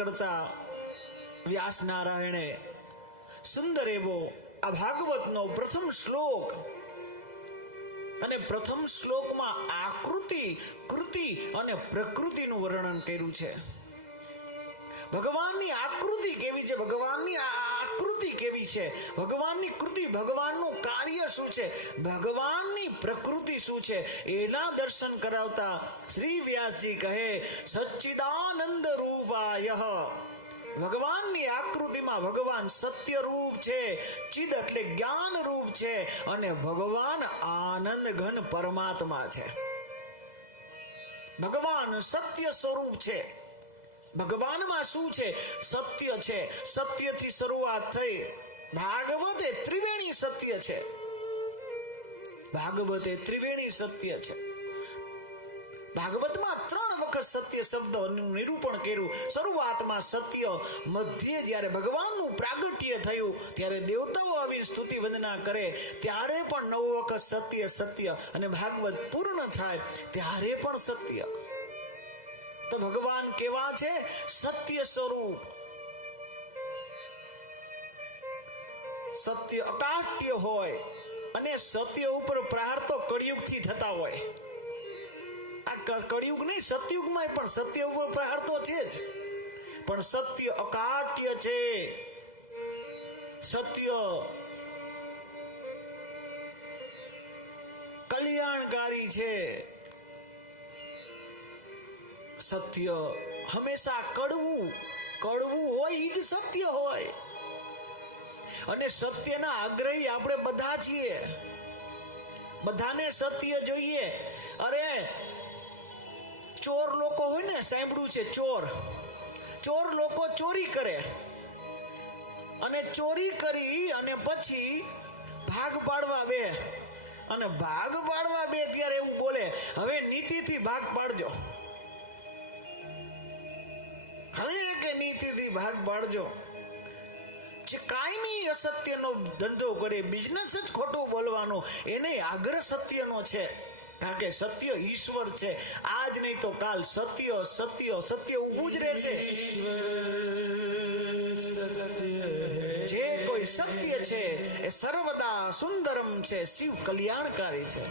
કરતા વ્યાસ નારાયણે સુંદર એવો આ ભાગવતનો પ્રથમ શ્લોક, અને પ્રથમ શ્લોકમાં આકૃતિ, કૃતિ અને પ્રકૃતિનું વર્ણન કર્યું છે. ભગવાનની આકૃતિ કેવી છે, ભગવાનની આકૃતિ કેવી છે, ભગવાનની કૃતિ, ભગવાનનું કાર્ય શું છે, ભગવાનની પ્રકૃતિ શું છે, એના દર્શન કરાવતા શ્રી વ્યાસજી કહે સચ્ચિદાનંદ રૂપાય. ભગવાનની આકૃતિમાં ભગવાન સત્ય રૂપ છે, ચિદ એટલે જ્ઞાન રૂપ છે, અને ભગવાન આનંદ ઘન પરમાત્મા છે. ભગવાન સત્ય સ્વરૂપ છે. ભગવાનમાં શું છે? સત્ય છે. સત્યથી શરૂઆત થઈ. ભાગવત એ ત્રિવેણી સત્ય છે. ભાગવત એ ત્રિવેણી સત્ય છે. ભાગવતમાં 3 વખત સત્ય શબ્દનું નિરૂપણ કર્યું. શરૂઆતમાં સત્ય, મધ્ય જ્યારે ભગવાનનું પ્રાગટ્ય થયું ત્યારે દેવતાઓ આવી સ્તુતિ વંદના કરે ત્યારે પણ 9 વખત સત્ય સત્ય, અને ભાગવત પૂર્ણ થાય ત્યારે પણ સત્ય. તો ભગવાન કેવા છે? સત્ય સ્વરૂપ. સત્ય અકાટ્ય હોય, અને સત્ય ઉપર પ્રહાર તો કળિયુગથી થતા હોય. કળિયુગ નહીં, સતયુગમાં પણ સત્ય ઉપર પ્રહાર તો છે જ, પણ સત્ય અકાટ્ય છે. સત્ય કલ્યાણકારી છે. સત્ય હંમેશા કડવું હોય એ જ સત્ય હોય. અને સત્યના આગ્રહી આપણે બધા છીએ. બધાને સત્ય જોઈએ. અરે ચોર લોકો હોય ને, સાંભળ્યું છે, ચોર લોકો ચોરી કરે, અને ચોરી કરી અને પછી ભાગ પાડવા બે, અને ભાગ પાડવા બે ત્યારે એવું બોલે, હવે નીતિથી ભાગ પાડજો, હવે કે નીતિથી ભાગ પાડજો. જે કાયમી અસત્યનો ધંધો કરે, બિઝનેસ જ ખોટું બોલવાનો, એને આગ્રહ સત્યનો છે. કારણ કે સત્ય ઈશ્વર છે. આજ નહીં તો કાલ સત્ય સત્ય સત્ય ઊભું જ રહેશે. જે કોઈ સત્ય છે એ સર્વદા સુંદરમ છે, શિવ કલ્યાણકારી છે.